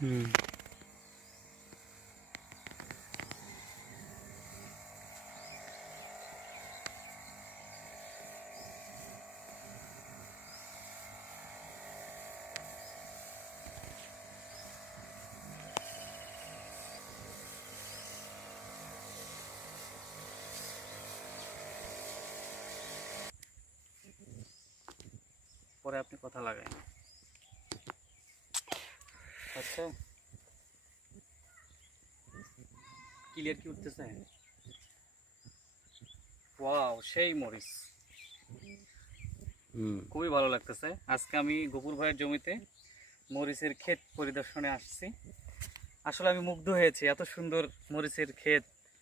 হুম। পরে আপনি কথা লাগাই। আচ্ছা, ক্লিয়ার কি উঠতেছে? ওয়াও, সেই মরিচ, খুবই ভালো লাগতেছে। আজকে আমি গফুর ভাইয়ের জমিতে মরিচের ক্ষেত পরিদর্শনে আসছি। আসলে আমি মুগ্ধ হয়েছি, এত সুন্দর মরিচের ক্ষেত